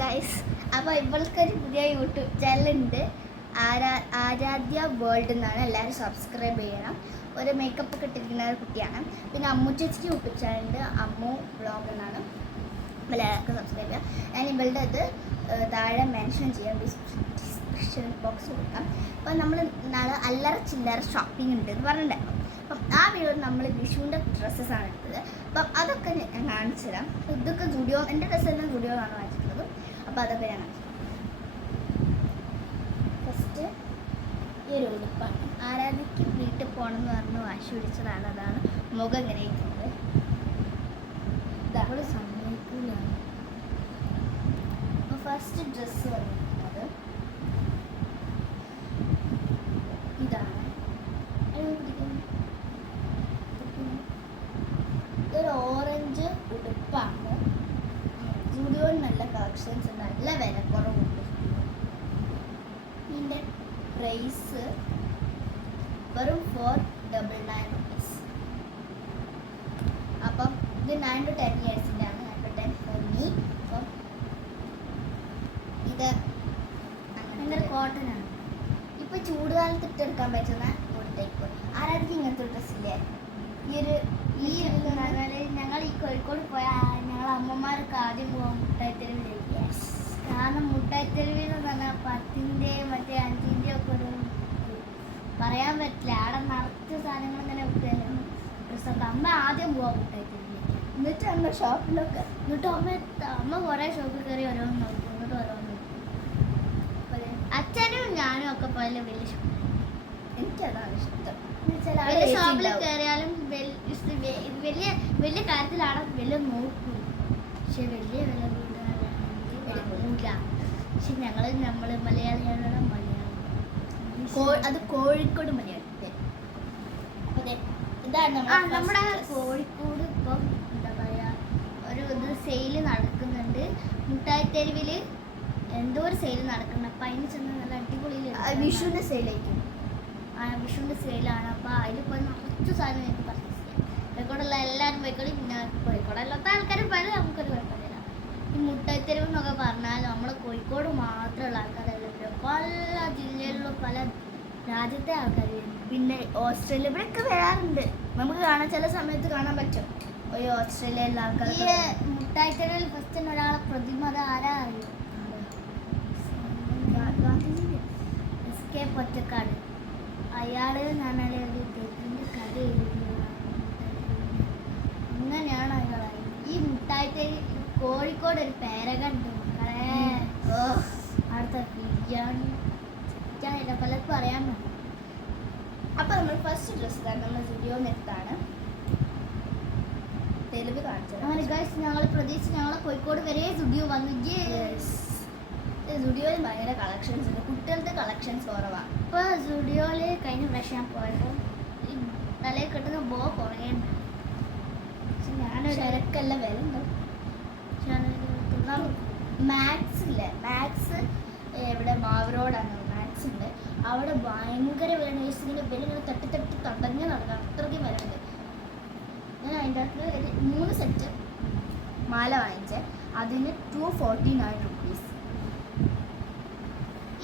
Guys, അപ്പോൾ ഇവൾക്കൊരു പുതിയ YouTube ചാനലുണ്ട്. ആരാധ്യ വേൾഡ് എന്നാണ്. എല്ലാവരും സബ്സ്ക്രൈബ് ചെയ്യണം. ഒരു മേക്കപ്പ് ഒക്കെ ഇട്ടിരിക്കുന്ന ഒരു കുട്ടിയാണ്. പിന്നെ അമ്മു ചേച്ചിക്ക് യൂട്യൂബ് ചാനലുണ്ട്, അമ്മു വ്ളോഗ് എന്നാണ്. എല്ലാവർക്കും സബ്സ്ക്രൈബ് ചെയ്യാം. ഞാൻ ഇവളുടെ ഇത് താഴെ മെൻഷൻ ചെയ്യാം, ഡിസ്ക്രിപ്ഷൻ ബോക്സ് കൊടുക്കാം. അപ്പോൾ നമ്മൾ നാളെ അല്ലറ ചില്ലറ ഷോപ്പിംഗ് ഉണ്ട് എന്ന് പറഞ്ഞിട്ടുണ്ടായിരുന്നു. അപ്പം ആ വീഡിയോ നമ്മൾ വിഷുവിൻ്റെ ഡ്രസ്സസാണ് എടുത്തത്. അപ്പം അതൊക്കെ ഞാൻ കാണിച്ചു തരാം. ഇതൊക്കെ സ്റ്റുഡിയോ, എൻ്റെ ഡ്രസ്സ് എല്ലാം സ്റ്റുഡിയോയിലാണ് വാങ്ങിച്ചിട്ടുള്ളത്. അപ്പോൾ അതൊക്കെ ഞാൻ കാണിച്ചു തരാം. ഫസ്റ്റ് ഈ ഒരു ഉടുപ്പാണ്. ആരാധ്യക്ക് വീട്ടിൽ പോകണമെന്ന് പറഞ്ഞ് വാശി പിടിച്ചതാണ്. അതാണ് മുഖം ഇങ്ങനെ ഇരിക്കുന്നത്. ഇതവിടെ സമ്മതിക്കില്ലാണ്. അപ്പോൾ ഫസ്റ്റ് ഡ്രസ്സ് വന്നിരിക്കുന്നത് ഇതാണ്. ഇതൊരു ഓറഞ്ച് ഉടുപ്പാണ്. സ്റ്റുഡിയോയിൽ നല്ല കളക്ഷൻസ് ഉണ്ട്, നല്ല വിലക്കുറവുണ്ട്. ഇതിൻ്റെ പ്രൈസ് വെറും 499 റുപ്പീസ്. അപ്പം ഇത് 9 to 10 ഇയേഴ്സിൻ്റെ ആണ്. 9 to 10 ഫോർ മീ. അപ്പം ഇത് ഭയങ്കര കോട്ടൺ ആണ്. ഇപ്പം ചൂടുകാലത്ത് ഇട്ടെടുക്കാൻ പറ്റുന്ന ഒരു ടൈപ്പ്. ആരാധിക്കും ഇങ്ങനത്തെ ഒരു ഡ്രസ്സില്ലേ? ഞങ്ങൾ ഈ കോഴിക്കോട് പോയാൽ ഞങ്ങൾ അമ്മമാരൊക്കെ ആദ്യം പോകാൻ മുട്ടായിത്തെരുവിലേക്ക്. കാരണം മുട്ടായിത്തെരുവിൽ എന്ന് പറഞ്ഞാൽ 10ൻ്റെ മറ്റേ 5ൻ്റെ ഒക്കെ ഒരു പറയാൻ പറ്റില്ല. അവിടെ നിറച്ച് സാധനങ്ങൾ ഇങ്ങനെ വെക്കുകയാണ്. ഡ്രസ്സൊക്കെ അമ്മ ആദ്യം പോവാം മുട്ടായിത്തെരുവിലേക്ക്. എന്നിട്ട് അമ്മ ഷോപ്പിലൊക്കെ എന്നിട്ട് അമ്മ കുറേ ഷോപ്പിൽ കയറി ഓരോന്ന് നോക്കും. എന്നിട്ട് ഓരോന്ന് നോക്കും. അച്ഛനും ഞാനും ഒക്കെ പോലെ വലിയ ഷോപ്പ്. എനിക്കതാണ് ഇഷ്ടം. ഷോപ്പിൽ കയറിയാലും വലിയ വലിയ കാര്യത്തിലാണ് വില നോക്കും. പക്ഷെ വലിയ വില വീടുകളില്ല. പക്ഷെ നമ്മൾ മലയാളികളുടെ മലയാളം, അത് കോഴിക്കോട് മലയാളം. ഇതാണ് നമ്മുടെ കോഴിക്കോട്. ഇപ്പം എന്താ പറയുക, ഒരു ഇത് സെയിൽ നടക്കുന്നുണ്ട് മുട്ടായിത്തെരുവിൽ. എന്തോ ഒരു സെയിൽ നടക്കുന്നുണ്ട്. അപ്പം അതിന് ചെന്ന് നല്ല അടിപൊളിയിൽ വിഷുവിൻ്റെ സെയിലായിരിക്കും. വിഷുവിൻ്റെ സെയിലാണ്. അപ്പോൾ അതിൽ പോയി നിറച്ച് സാധനം എനിക്ക് പർച്ചേസ് ചെയ്യാം. കോഴിക്കോടുള്ള എല്ലാവരും പോയിക്കോളി. പിന്നെ കോഴിക്കോടല്ലാത്ത ആൾക്കാരും പല നമുക്കൊരു കുഴപ്പമില്ല. ഈ മുട്ടായിത്തെരുവ് എന്നൊക്കെ പറഞ്ഞാൽ നമ്മൾ കോഴിക്കോട് മാത്രമുള്ള ആൾക്കാരല്ല, പല ജില്ലകളിലും പല രാജ്യത്തെ ആൾക്കാർ വരും. പിന്നെ ഓസ്ട്രേലിയ ഇവിടെയൊക്കെ വരാറുണ്ട്. നമുക്ക് കാണാൻ ചില സമയത്ത് കാണാൻ പറ്റും ഒരു ഓസ്ട്രേലിയയിലുള്ള ആൾക്കാർ. ഈ മുട്ടായിത്തെരുവിൽ ഫസ്റ്റ് തന്നെ ഒരാളെ പ്രതിമ, അത് ആരാ അറിയും? എസ്കെ പൊറ്റക്കാട്. അയാൾ ഞാനൊരു തെറ്റിൻ്റെ കഥ എഴുതിയതാണ്. അങ്ങനെയാണ് അയാളായി. ഈ മുട്ടായിത്തെരുവ് കോഴിക്കോട് ഒരു പേരകണ്ട് മക്കളെ. അവിടുത്തെ ബിരിയാണി പലർക്കും അറിയാൻ പറ്റും. അപ്പോൾ നമ്മൾ ഫസ്റ്റ് ഡ്രസ്സ് നമ്മൾ സ്റ്റുഡിയോന്ന് എടുത്താണ്. തെളിവ് കാണിച്ചത് അങ്ങനെ ഗൈസ്. ഞങ്ങൾ പ്രതീക്ഷിച്ച് ഞങ്ങൾ കോഴിക്കോട് വരെ സ്റ്റുഡിയോ വന്നു. സ്റ്റുഡിയോയിൽ ഭയങ്കര കളക്ഷൻസ് ഉണ്ട്. കുട്ടികളുടെ കളക്ഷൻസ് കുറവാണ്. ഇപ്പോൾ സ്റ്റുഡിയോയിൽ കഴിഞ്ഞ പ്രാവശ്യം ഞാൻ പോയപ്പോൾ ഈ തലയിൽ കെട്ടുന്ന ബോ കുറേ ഉണ്ട്. പക്ഷെ ഞാനൊരു ഇരക്കല്ല വില ഉണ്ടാവും. മാക്സ് ഇല്ലേ, മാക്സ് ഇവിടെ മാവറോഡാണ് മാക്സ് ഉണ്ട്. അവിടെ ഭയങ്കര വില. നേഴ്സിങ്ങിൻ്റെ വില ഇങ്ങനെ തട്ടി തട്ടി തടഞ്ഞ് നടക്കാം. അത്രയ്ക്കും വില ഉണ്ട്. ഞാൻ അതിൻ്റെ അകത്ത് ഒരു 3 സെറ്റ് മാല വാങ്ങിച്ച് അതിന് 249 റുപ്പീസ്.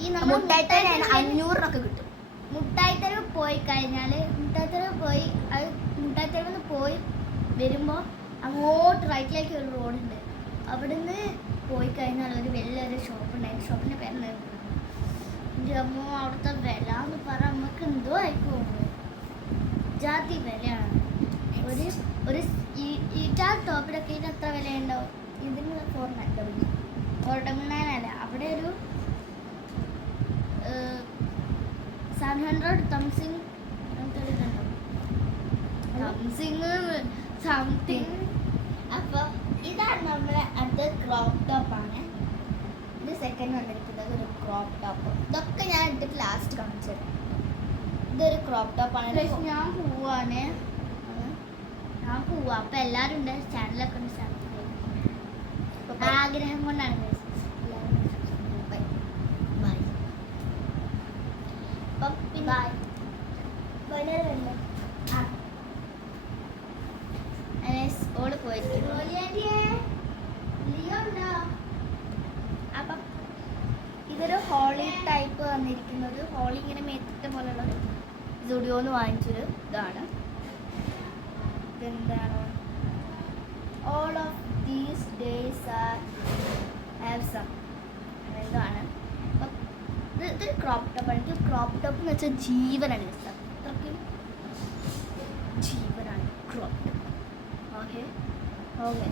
ഈ നമ്മൾ മുട്ടായിത്തെരുവിനൊക്കെ കിട്ടും. മുട്ടായിത്തെരുവ് പോയി കഴിഞ്ഞാൽ മുട്ടായിത്തെരുവിൽ നിന്ന് പോയി വരുമ്പോൾ അങ്ങോട്ട് റൈറ്റിലേക്ക് ഒരു റോഡുണ്ട്. അവിടുന്ന് പോയി കഴിഞ്ഞാൽ ഒരു വലിയൊരു ഷോപ്പുണ്ടായിരുന്നു. ഷോപ്പിൻ്റെ പേരുണ്ടായിരുന്നു. എൻ്റെ അമ്മ അവിടുത്തെ വില എന്ന് പറഞ്ഞാൽ നമുക്ക് എന്തോ ആയിക്കോ ജാതി വിലയാണ്. ഒരു ഈറ്റാ ടോപ്പിലൊക്കെ ഇതിന് എത്ര വിലയുണ്ടാവും? ഇതിന് 499 അല്ല. അവിടെ ഒരു 700 സംതിങ് സംതിങ്. അപ്പോൾ ഇതാണ് നമ്മുടെ അടുത്ത ക്രോപ്പ് ടോപ്പാണ്. ഇത് സെക്കൻഡ് വന്നിരിക്കുന്നത് ഒരു ക്രോപ്പ് ടോപ്പ്. ഇതൊക്കെ ഞാൻ ഇട്ടിട്ട് ലാസ്റ്റ് കാണിച്ചത്. ഇതൊരു ക്രോപ്പ് ടോപ്പാണ്. ഞാൻ പോവാണ്. അപ്പോൾ എല്ലാവരും ഉണ്ട്. ചാനലൊക്കെ ഉണ്ട്. ആഗ്രഹം കൊണ്ടാണ്. ഓള് പോയിരിക്കുന്നു. ഹോളി ടൈപ്പ് വന്നിരിക്കുന്നത്. ഹോളി ഇങ്ങനെ മേത്തിട്ട പോലുള്ള സ്റ്റുഡിയോന്ന് വാങ്ങിച്ചൊരു ഇതാണ്. ഇതെന്താണ്? All of these days are have some ഇതാണ്. ഇതൊരു ക്രോപ്പ് ടോപ്പ്. എനിക്ക് ക്രോപ്പ് ടോപ്പ് എന്ന് വെച്ചാൽ ജീവനാണ് ഇഷ്ടം. അത്രയ്ക്കും ജീവനാണ് crop top. Okay okay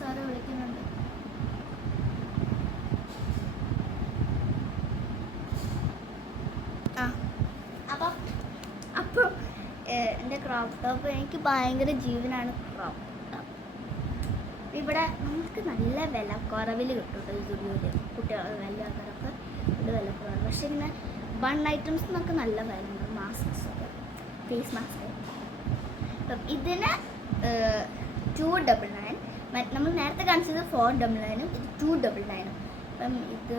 sir വിളിക്കുന്നുണ്ട്. അപ്പോൾ എൻ്റെ ക്രോപ്പ് ടോപ്പ് എനിക്ക് ഭയങ്കര ജീവനാണ് ക്രോപ്പ് ടോപ്പ്. ഇവിടെ നമുക്ക് നല്ല വില കുറവിൽ കിട്ടും കേട്ടോ. സ്റ്റുഡിയോയിൽ കുട്ടികൾ വലിയ ആൾക്കാരൊക്കെ ഇവിടെ വില കുറവാണ്. പക്ഷേ ഇങ്ങനെ വൺ ഐറ്റംസിനൊക്കെ നല്ല വില ഉണ്ട്. മാസ്ക്സൊക്കെ, ഫേസ് മാസ്ക്. അപ്പം ഇതിന് 299. നമ്മൾ നേരത്തെ കാണിച്ചത് 499, ഇത് 299. അപ്പം ഇത്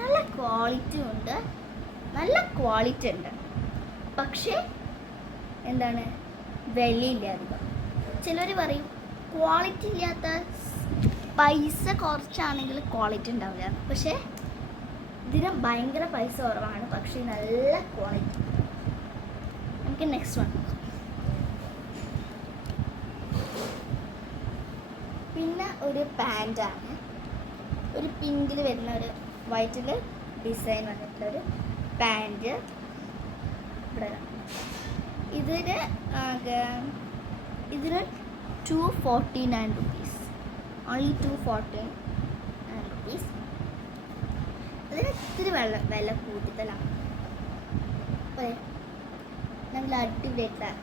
നല്ല ക്വാളിറ്റി ഉണ്ട്, നല്ല ക്വാളിറ്റി ഉണ്ട്. പക്ഷേ എന്താണ്, വിലയില്ല അധികം. ചിലർ പറയും ക്വാളിറ്റി ഇല്ലാത്ത, പൈസ കുറച്ചാണെങ്കിൽ ക്വാളിറ്റി ഉണ്ടാവില്ല. പക്ഷേ ഇതിന് ഭയങ്കര പൈസ കുറവാണ്, പക്ഷേ നല്ല ക്വാളിറ്റി. നമുക്ക് നെക്സ്റ്റ് വൺ നോക്കാം. പിന്നെ ഒരു പാൻറ്റാണ്, ഒരു പിങ്കിൽ വരുന്ന ഒരു വൈറ്റിൽ ഡിസൈൻ വന്നിട്ടുള്ളൊരു പാൻറ്റ്. ഇവിടെ ഇതിന് 249 rupees, ഓൺലി 249 rupees. അതിന് ഇത്തിരി വില കൂടുതലാണ്. നല്ല അടിപൊളിയായിട്ടാണ്.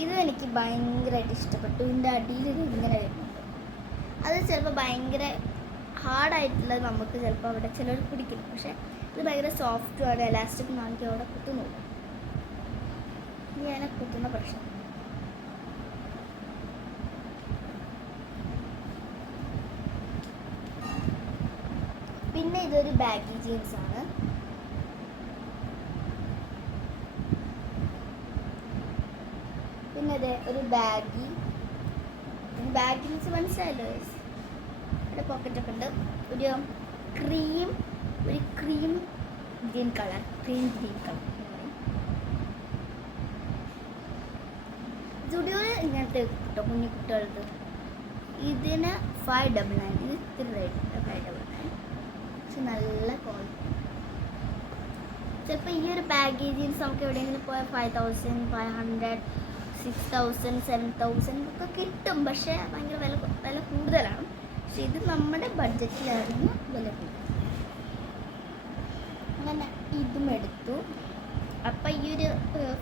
ഇതും എനിക്ക് ഭയങ്കരമായിട്ട് ഇഷ്ടപ്പെട്ടു. ഇതിൻ്റെ അടിയിൽ ഇങ്ങനെ വരുന്നുണ്ട്. അത് ചിലപ്പോൾ ഭയങ്കര ഹാർഡായിട്ടുള്ളത് നമുക്ക് ചിലപ്പോൾ അവിടെ ചിലർ പിടിക്കില്ല. പക്ഷേ ഇത് ഭയങ്കര സോഫ്റ്റുമാണ്. എലാസ്റ്റിക് വാങ്ങിക്കി അവിടെ കുത്തുന്നുള്ളൂ. ഞാൻ കുത്തുന്ന പ്രശ്നം. പിന്നെ ഇതൊരു ബാഗി ജീൻസ് ആണ്. പിന്നെ ഇത് ഒരു ബാഗി ജീൻസ് മനസ്സിലായല്ലോ. ഇവിടെ പോക്കറ്റൊക്കെ ഉണ്ട്. ഒരു ക്രീം ഗ്രീൻ കളർ. സ്റ്റുഡിയോയിൽ ഇങ്ങനത്തെ കിട്ടും കുഞ്ഞു കുട്ടികൾക്ക്. ഇതിന് 599. ഇത് ഇത്തിരി റേറ്റ് 599. പക്ഷെ നല്ല ക്വാളിറ്റി. ചിലപ്പോൾ ഈ ഒരു ബാഗി ജീൻസ് നമുക്ക് എവിടെയെങ്കിലും പോയാൽ 5000, 6000, 7000 ഒക്കെ കിട്ടും. പക്ഷേ ഭയങ്കര വില കൂടുതലാണ്. പക്ഷെ ഇത് നമ്മുടെ ബഡ്ജറ്റിലായിരുന്നു വില കൂടുതൽ. അങ്ങനെ ഇതും എടുത്തു. അപ്പം ഈ ഒരു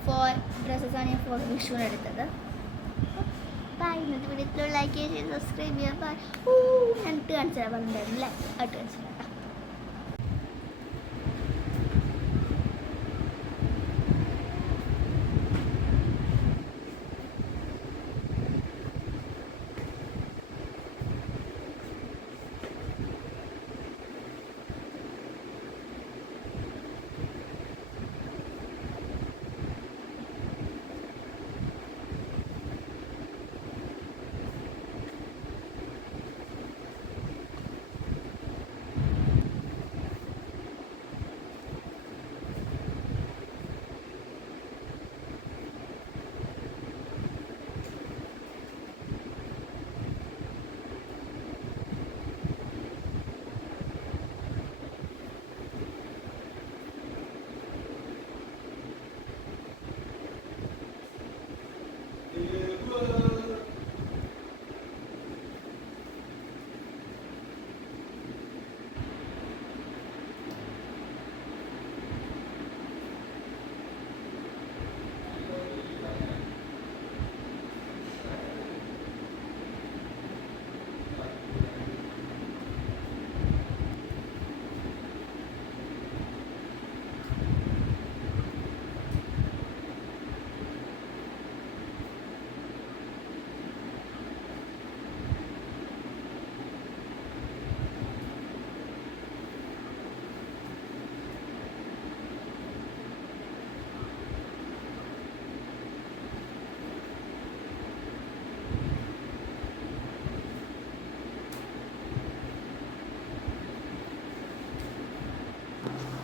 4 ഡ്രസ്സസാണ് ഞാൻ 4 വിഷുവിന് എടുത്തത്. ബൈ. ഇന്നത്തെ വീഡിയോയിൽ ലൈക്ക് ചെയ്യുക, സബ്സ്ക്രൈബ് ചെയ്യുക. ബൈ. ഞാൻ ഇട്ട് കാണിച്ചു തരാൻ പറഞ്ഞിട്ടുണ്ടായിരുന്നില്ല, ഇട്ട് കാണിച്ചു തരാം.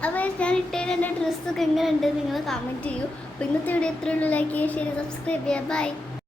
അപ്പോൾ ഞാൻ ഇട്ടതിൽ എൻ്റെ ഡ്രസ്സൊക്കെ എങ്ങനെ ഉണ്ട് നിങ്ങൾ കമൻറ്റ് ചെയ്യൂ. അപ്പോൾ ഇന്നത്തെ വീഡിയോ എത്രയുള്ളൂ. ലൈക്ക് ചെയ്യുക, ഷെയർ, സബ്സ്ക്രൈബ് ചെയ്യുക. ബൈ.